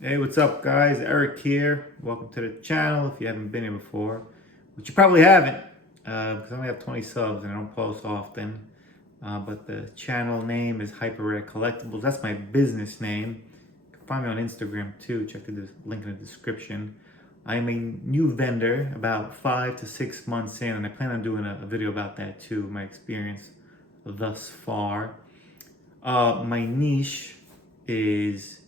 Hey, what's up, guys? Eric here. Welcome to the channel if you haven't been here before, which you probably haven't, because I only have 20 subs and I don't post often. But the channel name is Hyper Rare Collectibles. That's my business name. You can find me on Instagram too. Check the link in the description. I am a new vendor, about 5 to 6 months in, and I plan on doing a video about that too, my experience thus far. My niche is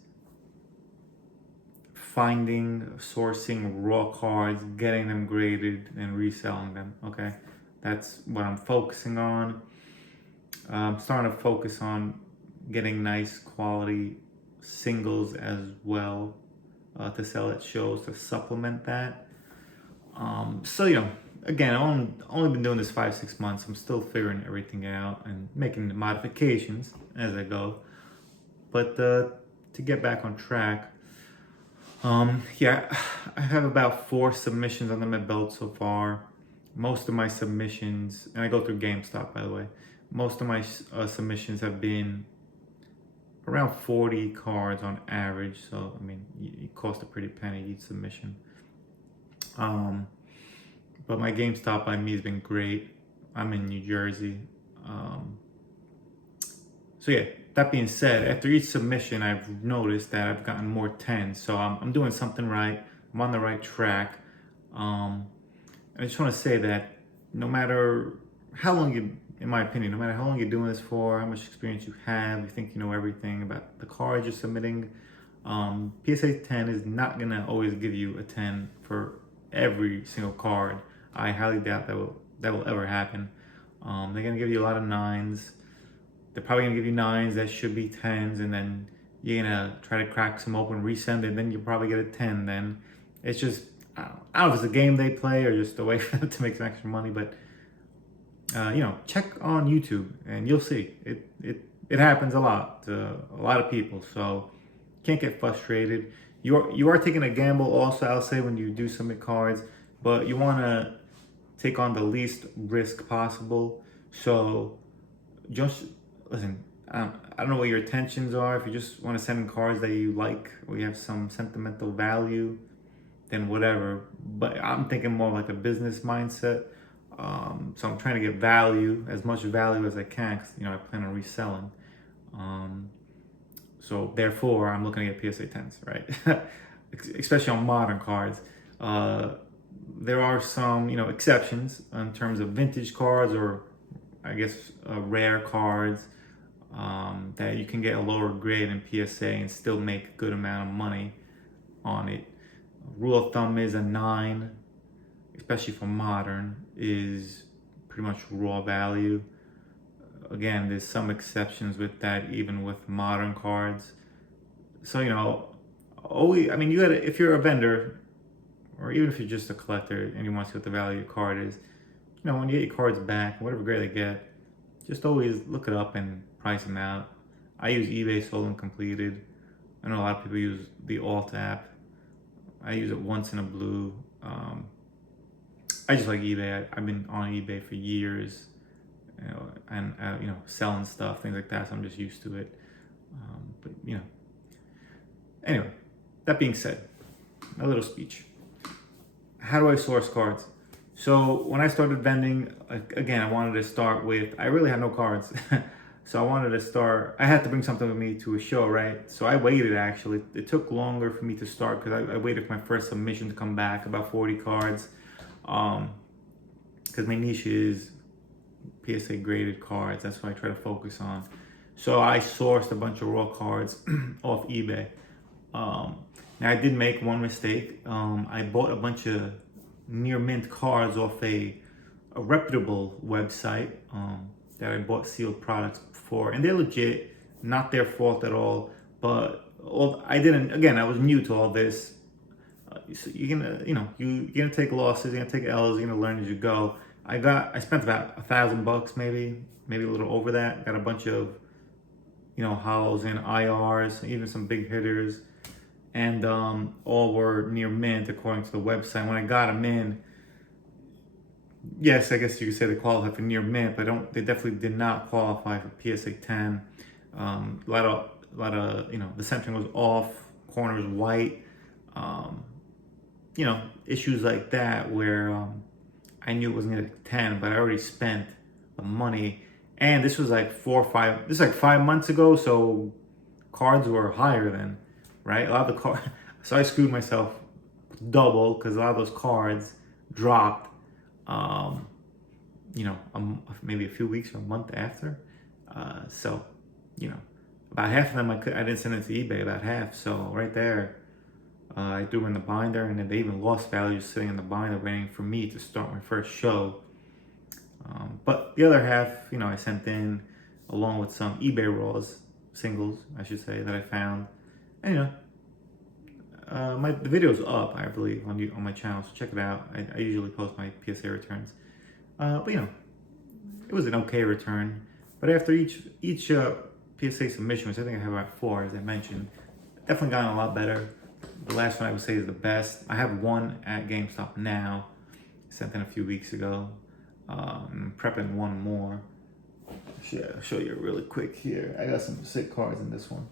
finding, sourcing raw cards, getting them graded, and reselling them. Okay, that's what I'm focusing on. I'm starting to focus on getting nice quality singles as well to sell at shows to supplement that. So again, I've only been doing this 5 6 months. I'm still figuring everything out and making the modifications as I go. But to get back on track, yeah, I have about 4 submissions under my belt so far. Most of my submissions, and I go through GameStop, by the way. Most of my submissions have been around 40 cards on average. So I mean, it costs a pretty penny each submission. But my GameStop by me has been great. I'm in New Jersey. So yeah, that being said, after each submission, I've noticed that I've gotten more 10s. So I'm doing something right. I'm on the right track. I just want to say that no matter how long you, in my opinion, no matter how long you're doing this for, how much experience you have, you think you know everything about the cards you're submitting, PSA 10 is not gonna always give you a 10 for every single card. I highly doubt that will ever happen. They're gonna give you a lot of 9s. They're probably gonna give you 9s that should be 10s, and then you're gonna try to crack some open, resend it, then you'll probably get a 10. Then it's just, I don't know if it's a game they play or just a way for them to make some extra money, but check on YouTube and you'll see it happens a lot to a lot of people. So can't get frustrated. You are taking a gamble also, I'll say, when you do submit cards, but you want to take on the least risk possible. So just listen. I don't know what your intentions are. If you just want to send in cards that you like or you have some sentimental value, then whatever. But I'm thinking more like a business mindset. So I'm trying to get value, as much value as I can, because I plan on reselling. So therefore, I'm looking at PSA 10s, right? Especially on modern cards. There are some, exceptions in terms of vintage cards or, I guess, rare cards that you can get a lower grade in PSA and still make a good amount of money on it. Rule of thumb is a 9, especially for modern, is pretty much raw value. Again, there's some exceptions with that, even with modern cards. So always, I mean, you gotta, if you're a vendor, or even if you're just a collector and you want to see what the value of your card is, when you get your cards back, whatever grade they get, just always look it up and price them out. I use eBay sold and completed. I know a lot of people use the Alt app. I use it once in a blue. I just like eBay. I've been on eBay for years, and selling stuff, things like that. So I'm just used to it. But anyway, that being said, a little speech. How do I source cards? So when I started vending, again, I wanted to start with, I really had no cards. So I wanted to start, I had to bring something with me to a show, right? So I waited actually. It took longer for me to start because I waited for my first submission to come back, about 40 cards. Because my niche is PSA graded cards. That's what I try to focus on. So I sourced a bunch of raw cards off eBay. Now I did make one mistake. I bought a bunch of near mint cards off a reputable website that I bought sealed products for, and they're legit, not their fault at all. But I didn't. Again, I was new to all this. So you're gonna, you're gonna take losses, you're gonna take L's, you're gonna learn as you go. I spent about $1,000, maybe a little over that. Got a bunch of, hollows and IRs, even some big hitters, and all were near mint according to the website. When I got them in, yes, I guess you could say they qualify for near mint, but they definitely did not qualify for PSA 10. A lot of the centering was off corners white, you know, issues like that where I knew it wasn't gonna get 10, but I already spent the money. And this was like this is like 5 months ago, so cards were higher then, right? A lot of the cards, so I screwed myself double because a lot of those cards dropped, you know, maybe a few weeks or a month after. So, you know, about half of them I didn't send it to eBay, about half. So right there, I threw them in the binder, and then they even lost value sitting in the binder waiting for me to start my first show. But the other half, you know, I sent in along with some eBay raws, singles, I should say, that I found. And, you know, the video's up, I believe, on my channel, so check it out. I usually post my PSA returns. But, you know, it was an okay return. But after each PSA submission, which I think I have about 4, as I mentioned, definitely gotten a lot better. The last one I would say is the best. I have one at GameStop now, sent in a few weeks ago. I'm prepping one more. I'll show you really quick here. I got some sick cards in this one.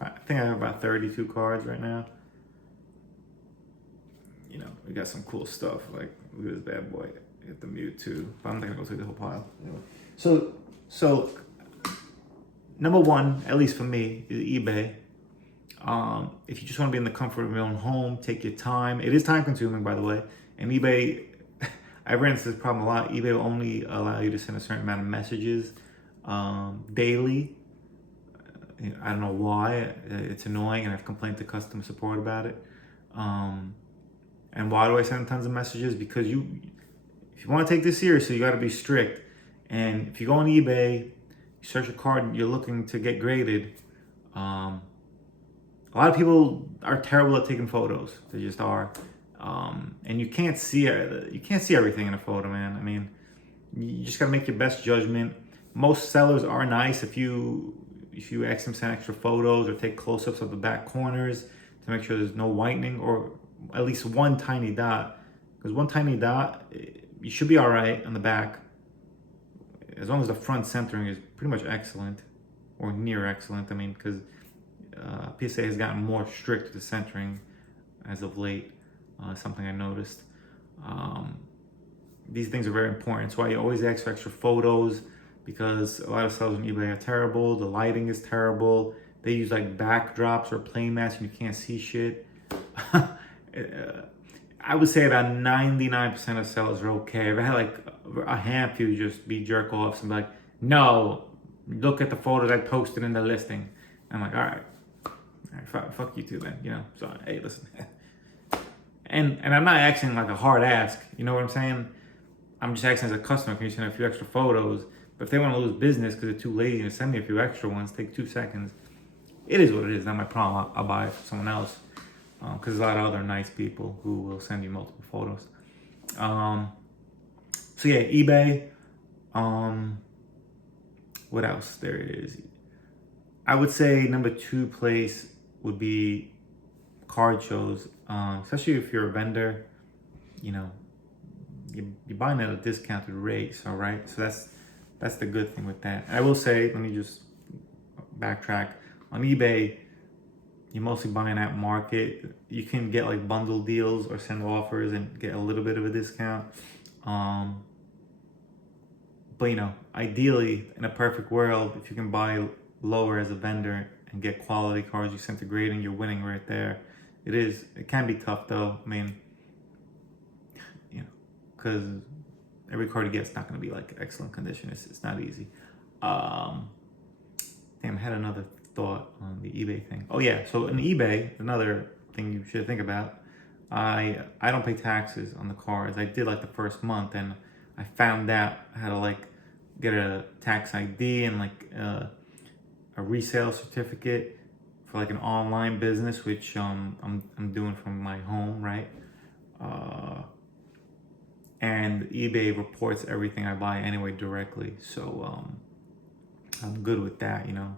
I think I have about 32 cards right now. You know, we got some cool stuff. Like, look at this bad boy. Get the Mewtwo. But I'm not gonna go through the whole pile. Anyway. So number one, at least for me, is eBay. If you just want to be in the comfort of your own home, take your time. It is time consuming, by the way. And eBay, I've ran into this problem a lot. eBay will only allow you to send a certain amount of messages daily. I don't know why. It's annoying, and I've complained to customer support about it. And why do I send tons of messages? Because if you want to take this seriously, you got to be strict. And if you go on eBay, you search a card you're looking to get graded, a lot of people are terrible at taking photos. They just are. And you can't see everything in a photo, man. I mean, you just gotta make your best judgment. Most sellers are nice if you ask them to send extra photos or take close-ups of the back corners to make sure there's no whitening or at least one tiny dot. Because one tiny dot, you should be all right on the back, as long as the front centering is pretty much excellent or near excellent. I mean, because PSA has gotten more strict with the centering as of late. Something I noticed. These things are very important. That's why you always ask for extra photos, because a lot of sellers on eBay are terrible. The lighting is terrible. They use like backdrops or plain mats and you can't see shit. I would say about 99% of sellers are okay. I've had like a handful just be jerk offs and be like, no, look at the photos I posted in the listing. I'm like, all right, fuck you too then, you know. So hey, listen. And I'm not asking like a hard ask, you know what I'm saying? I'm just asking as a customer, can you send a few extra photos? But if they want to lose business because they're too lazy to send me a few extra ones, take 2 seconds. It is what it is, not my problem. I'll buy it for someone else. Because there's a lot of other nice people who will send you multiple photos. So yeah, eBay. What else there is? I would say number 2 place would be card shows. Especially if you're a vendor, you know, you're buying at a discounted rate, so right? So that's the good thing with that. I will say, let me just backtrack. On eBay, you're mostly buying at market. You can get like bundle deals or send offers and get a little bit of a discount. But you know, ideally, in a perfect world, if you can buy lower as a vendor and get quality cards you send to grading, you're winning right there. It can be tough though. I mean, you know, because every card you get is not going to be like excellent condition. It's not easy. Damn, I had another thought on the eBay thing. Oh yeah, so in eBay, another thing you should think about, I don't pay taxes on the cards. I did like the first month, and I found out how to like get a tax ID and like a resale certificate for like an online business, which I'm doing from my home, right? And eBay reports everything I buy anyway directly, so I'm good with that, you know.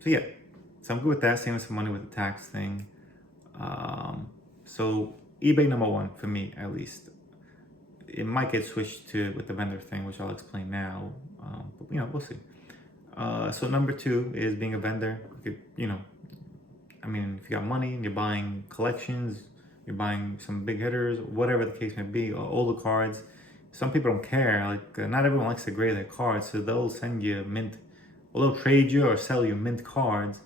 So yeah, so I'm good with that, saving some money with the tax thing. So eBay number 1 for me, at least. It might get switched to with the vendor thing, which I'll explain now, but you know, we'll see. So number 2 is being a vendor. You know, I mean, if you got money and you're buying collections, you're buying some big hitters, whatever the case may be, or older cards. Some people don't care. Like, not everyone likes to grade their cards, so they'll send you mint. Well, they'll trade you or sell you mint cards,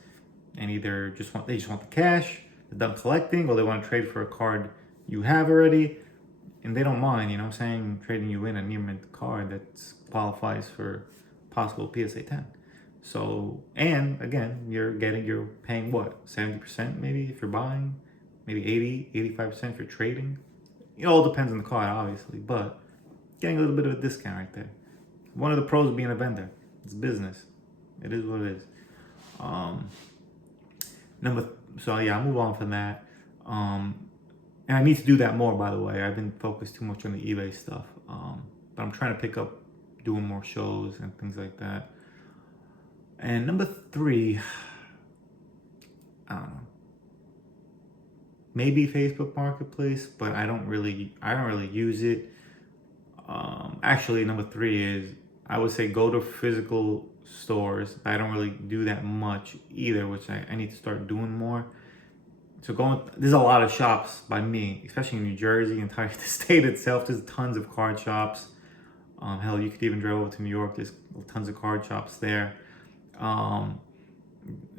and either they just want the cash, they're done collecting, or they want to trade for a card you have already, and they don't mind. You know what I'm saying? Trading you in a near mint card that qualifies for possible PSA 10. So, and again, you're paying what, 70% maybe if you're buying, maybe 85% if you're trading. It all depends on the card, obviously, but getting a little bit of a discount right there. One of the pros of being a vendor, it's business. It is what it is. I'll move on from that. And I need to do that more, by the way. I've been focused too much on the eBay stuff. But I'm trying to pick up doing more shows and things like that. And number 3, I don't know. Maybe Facebook Marketplace, but I don't really use it. Actually, number 3 is, I would say, go to physical stores. I don't really do that much either, which I need to start doing more. So there's a lot of shops by me, especially in New Jersey, entire the state itself. There's tons of card shops. Hell, you could even drive over to New York. There's tons of card shops there.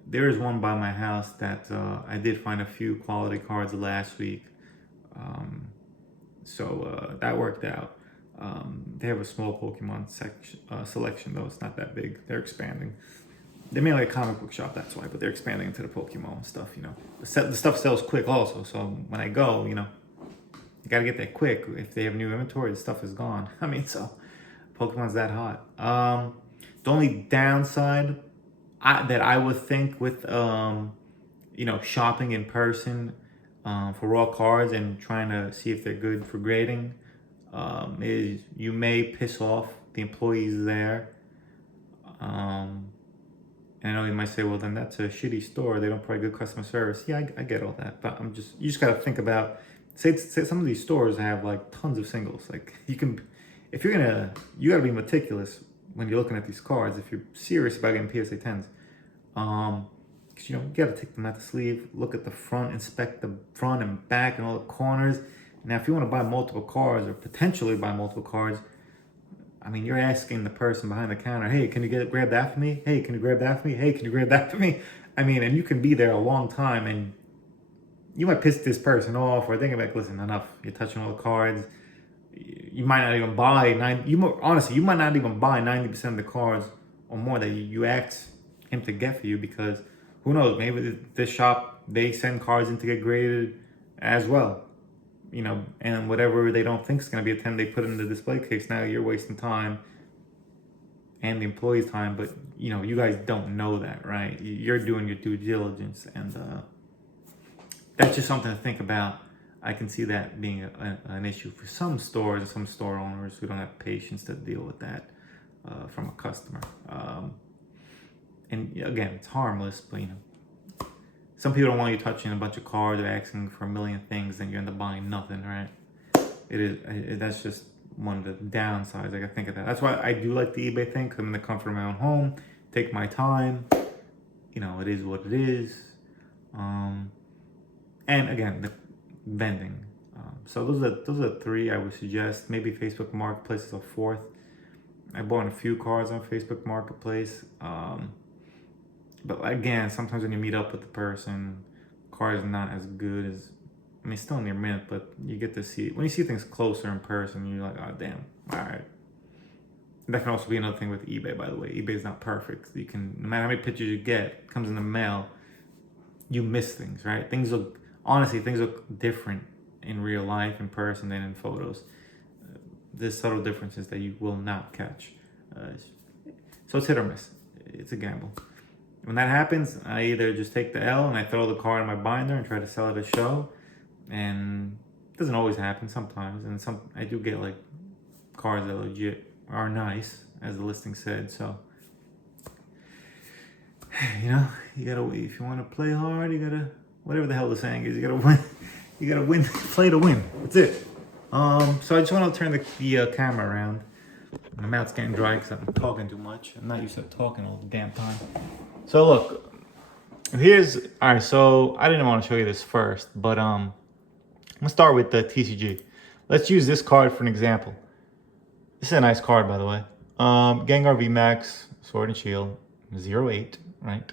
There is one by my house that I did find a few quality cards last week. So that worked out. They have a small Pokemon selection, though. It's not that big. They're expanding. They're mainly a comic book shop, that's why, but they're expanding into the Pokemon stuff, you know. The stuff sells quick also, so when I go, you know, you gotta get there quick. If they have new inventory, the stuff is gone. I mean, so Pokemon's that hot. The only downside that I would think with, you know, shopping in person for raw cards and trying to see if they're good for grading, is you may piss off the employees there. And I know you might say, well, then that's a shitty store. They don't provide good customer service. Yeah, I get all that, but you just gotta think about, say some of these stores have like tons of singles. Like you gotta be meticulous when you're looking at these cards if you're serious about getting PSA 10s. Because you gotta take them out the sleeve, look at the front, inspect the front and back and all the corners. Now, if you want to buy multiple cards or potentially buy multiple cards, I mean, you're asking the person behind the counter, hey, can you grab that for me? Hey, can you grab that for me? Hey, can you grab that for me? I mean, and you can be there a long time and you might piss this person off, or think like, listen, enough. You're touching all the cards. You might not even buy you might not even buy 90% of the cards or more that you asked him to get for you, because who knows, maybe this shop, they send cards in to get graded as well. You know, and whatever they don't think is going to be a 10, they put it in the display case. Now you're wasting time and the employee's time, but you know, you guys don't know that, right? You're doing your due diligence, and that's just something to think about. I can see that being an issue for some stores and some store owners who don't have patience to deal with that from a customer. And again, it's harmless, but you know, some people don't want you touching a bunch of cards or asking for a million things, then you end up buying nothing, right? That's just one of the downsides. I think of that. That's why I do like the eBay thing, because I'm in the comfort of my own home, take my time. You know, it is what it is. And again, the vending. So those are 3 I would suggest. Maybe Facebook Marketplace is a 4th. I bought a few cards on Facebook Marketplace. But again, sometimes when you meet up with the person, card is not as good as, I mean, still near mint, but you get to see, when you see things closer in person, you're like, oh, damn, all right. That can also be another thing with eBay, by the way. eBay is not perfect. You can, no matter how many pictures you get, it comes in the mail, you miss things, right? Things look different in real life, in person, than in photos. There's subtle differences that you will not catch. So it's hit or miss. It's a gamble. When that happens, I either just take the L and I throw the card in my binder and try to sell it at a show. And it doesn't always happen, sometimes. And I do get like cards that legit are nice, as the listing said. So, you know, you gotta, if you want to play hard, you gotta, whatever the hell the saying is, you gotta win. You gotta win, play to win. That's it. So I just want to turn the camera around. My mouth's getting dry because I'm talking too much. I'm not used to talking all the damn time. So look, all right, so I didn't want to show you this first, but I'm gonna start with the TCG. Let's use this card for an example. This is a nice card, by the way. Gengar VMAX, Sword and Shield, 08, right?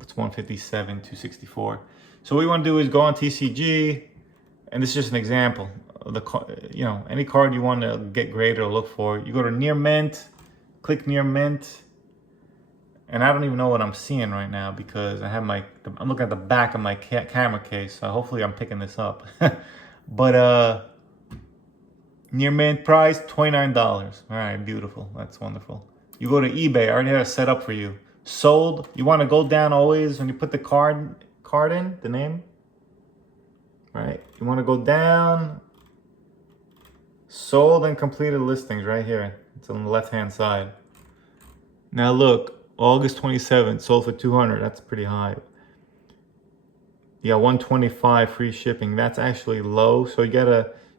It's 157, 264. So what we want to do is go on TCG, and this is just an example of any card you want to get graded or look for. You go to near mint, click near mint, and I don't even know what I'm seeing right now because I'm looking at the back of my camera case. So hopefully I'm picking this up. But near mint price, $29. All right, beautiful. That's wonderful. You go to eBay. I already have it set up for you. Sold. You want to go down always when you put the card in, the name. Right. You want to go down. Sold and completed listings right here. It's on the left-hand side. Now look, August 27th, sold for 200. That's pretty high. Yeah, 125 free shipping. That's actually low. So you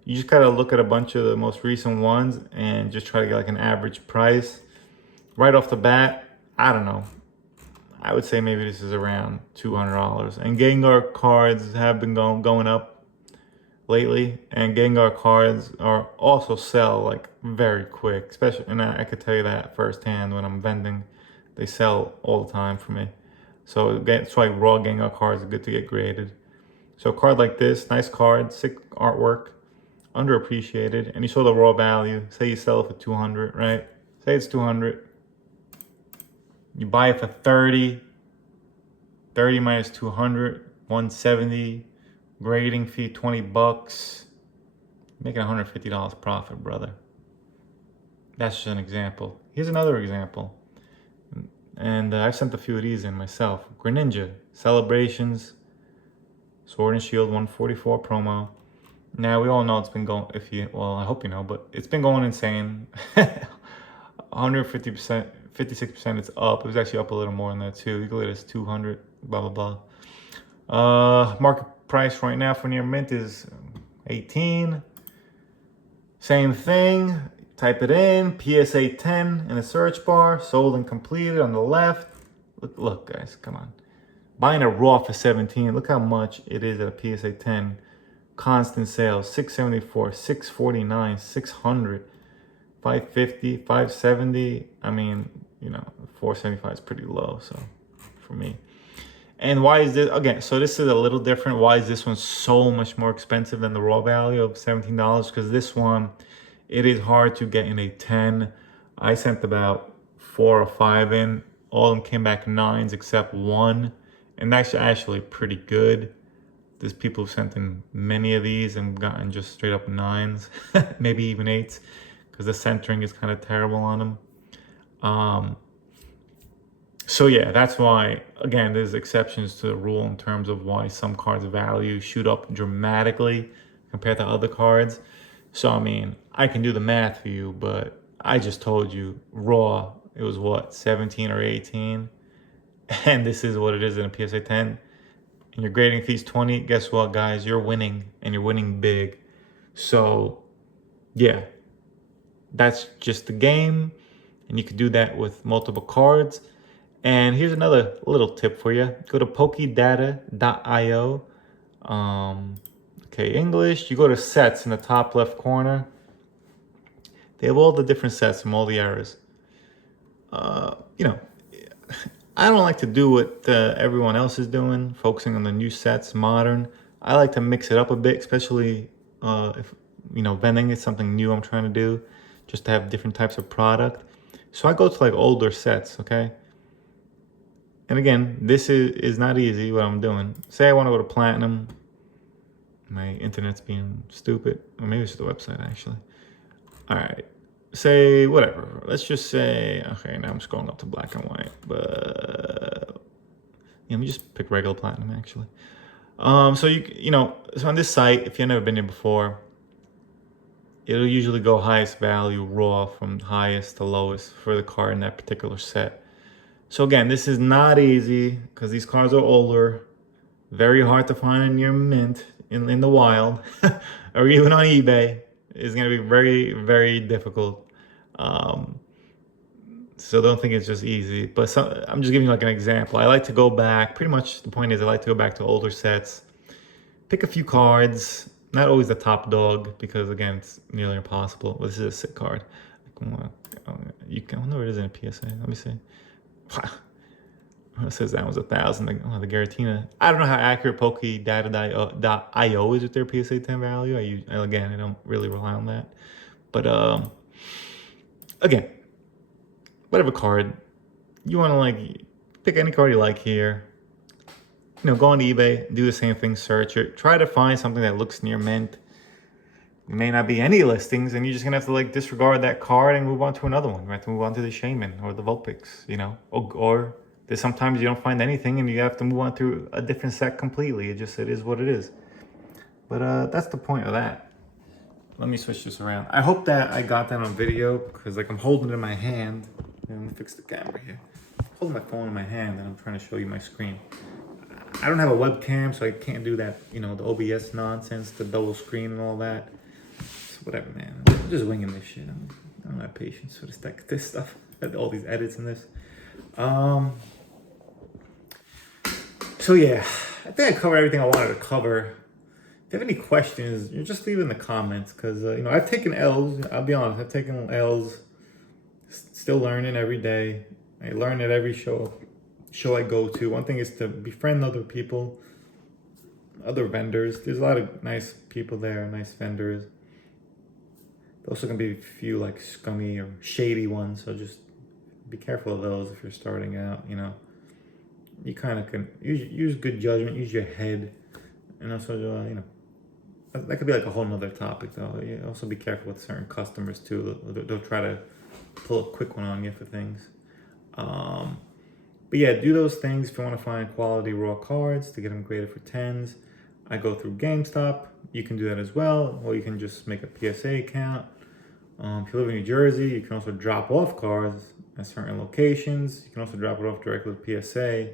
just gotta look at a bunch of the most recent ones and just try to get like an average price. Right off the bat, I don't know. I would say maybe this is around $200. And Gengar cards have been going up lately. And Gengar cards are also sell like very quick, especially, and I could tell you that firsthand when I'm vending. They sell all the time for me. So it's like raw Gengar cards are good to get graded. So a card like this, nice card, sick artwork, underappreciated, and you saw the raw value. Say you sell it for 200, right? Say it's 200. You buy it for 30. 30 minus 200, 170. Grading fee, 20 bucks. Making $150 profit, brother. That's just an example. Here's another example. And I've sent a few of these in myself. Greninja, Celebrations, Sword and Shield 144 promo. Now, we all know it's been going, well, I hope you know, but it's been going insane. 150%, 56% it's up. It was actually up a little more than that too. You can look at this 200, blah, blah, blah. Market price right now for near mint is 18. Same thing. Type it in, PSA 10 in the search bar, sold and completed on the left. Look guys, come on. Buying a raw for 17, look how much it is at a PSA 10. Constant sales, 674, 649, 600, 550, 570. I mean, 475 is pretty low, so for me. And why is this, again, so this is a little different. Why is this one so much more expensive than the raw value of $17? Because this one, it is hard to get in a 10. I sent about 4 or 5 in. All of them came back 9s except one. And that's actually pretty good. There's people who've sent in many of these and gotten just straight up 9s, maybe even 8s, because the centering is kind of terrible on them. So yeah, that's why, again, there's exceptions to the rule in terms of why some cards' value shoot up dramatically compared to other cards. So, I mean, I can do the math for you, but I just told you raw, it was what, 17 or 18? And this is what it is in a PSA 10. And your grading fee's 20. Guess what, guys? You're winning, and you're winning big. So, yeah, that's just the game. And you can do that with multiple cards. And here's another little tip for you. Go to pokedata.io. Okay, English. You go to sets in the top left corner. They have all the different sets from all the eras. I don't like to do what everyone else is doing, focusing on the new sets, modern. I like to mix it up a bit, especially if, vending is something new I'm trying to do, just to have different types of product. So I go to like older sets, okay? And again, this is not easy what I'm doing. Say I want to go to platinum. My internet's being stupid. Or maybe it's the website, actually. All right. Say whatever. Let's just say, okay, now I'm scrolling up to black and white. But let me just pick regular platinum, actually. So so on this site, if you've never been here before, it'll usually go highest value raw from highest to lowest for the card in that particular set. So again, this is not easy because these cards are older, very hard to find in your mint in the wild or even on eBay. It's going to be very, very difficult. So don't think it's just easy, but I'm just giving you like an example. I like to go back, pretty much the point is I like to go back to older sets, pick a few cards, not always the top dog, because again, it's nearly impossible. Well, this is a sick card. You can, I wonder what it is in a PSA, let me see. It says that was 1,000, the Giratina. I don't know how accurate PokeData.io is with their PSA 10 value. Again, I don't really rely on that. But again, whatever card you want to like, pick any card you like here. You know, go on eBay, do the same thing, search it, try to find something that looks near mint. There may not be any listings, and you're just gonna have to like disregard that card and move on to another one. You have to move on to the Shaman or the Vulpix, you know, or there's sometimes you don't find anything and you have to move on to a different set completely. It is what it is. But that's the point of that. Let me switch this around. I hope that I got that on video, because like I'm holding it in my hand. Let me fix the camera here. I'm holding my phone in my hand and I'm trying to show you my screen. I don't have a webcam, so I can't do that, you know, the OBS nonsense, the double screen and all that. So whatever, man. I'm just winging this shit. I don't have patience for this stuff. All these edits and this. So yeah, I think I covered everything I wanted to cover. If you have any questions, you just leave it in the comments, because you know, I've taken L's. I'll be honest, I've taken L's. Still learning every day. I learn at every show I go to. One thing is to befriend other people, other vendors. There's a lot of nice people there, nice vendors. There's also gonna be a few like scummy or shady ones, so just be careful of those if you're starting out. You know, you kind of can use good judgment, use your head, and also you know, that could be like a whole nother topic though. You also be careful with certain customers too. They'll try to pull a quick one on you for things. But yeah, do those things if you want to find quality raw cards to get them graded for 10s. I go through GameStop. You can do that as well, or you can just make a PSA account. If you live in New Jersey, you can also drop off cards at certain locations. You can also drop it off directly to PSA.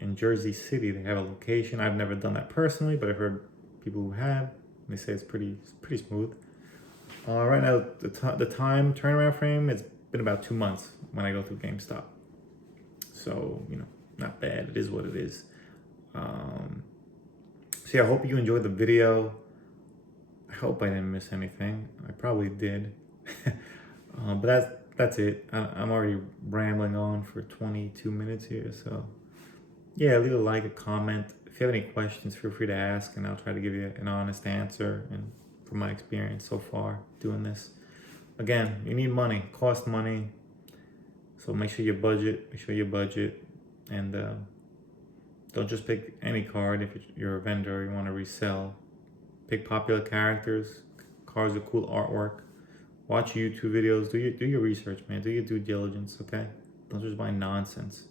In Jersey City, they have a location. I've never done that personally, but I've heard people who have. They say it's pretty smooth. Right now, the time turnaround frame, it's been about 2 months when I go through GameStop. So, you know, not bad. It is what it is. So yeah, I hope you enjoyed the video. I hope I didn't miss anything. I probably did. But that's it. I'm already rambling on for 22 minutes here. So yeah, leave a like, a comment. If you have any questions, feel free to ask, and I'll try to give you an honest answer. And from my experience so far doing this, again, you need money, cost money. So make sure you budget, and don't just pick any card if you're a vendor or you want to resell. Pick popular characters, cards with cool artwork. Watch YouTube videos, do your research, man, do your due diligence, okay? Don't just buy nonsense.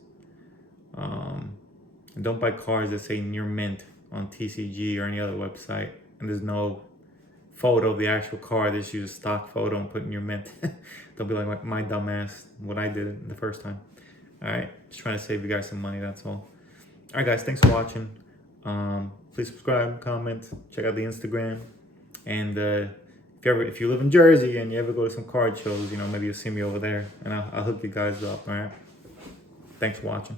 And don't buy cards that say near mint on TCG or any other website, and there's no photo of the actual card. They just use a stock photo and put in your mint. Don't be like my dumb ass, what I did the first time. All right, just trying to save you guys some money, that's all. All right, guys, thanks for watching. Please subscribe, comment, check out the Instagram, and if you live in Jersey and you ever go to some card shows, you know, maybe you'll see me over there, and I'll hook you guys up. All right, thanks for watching.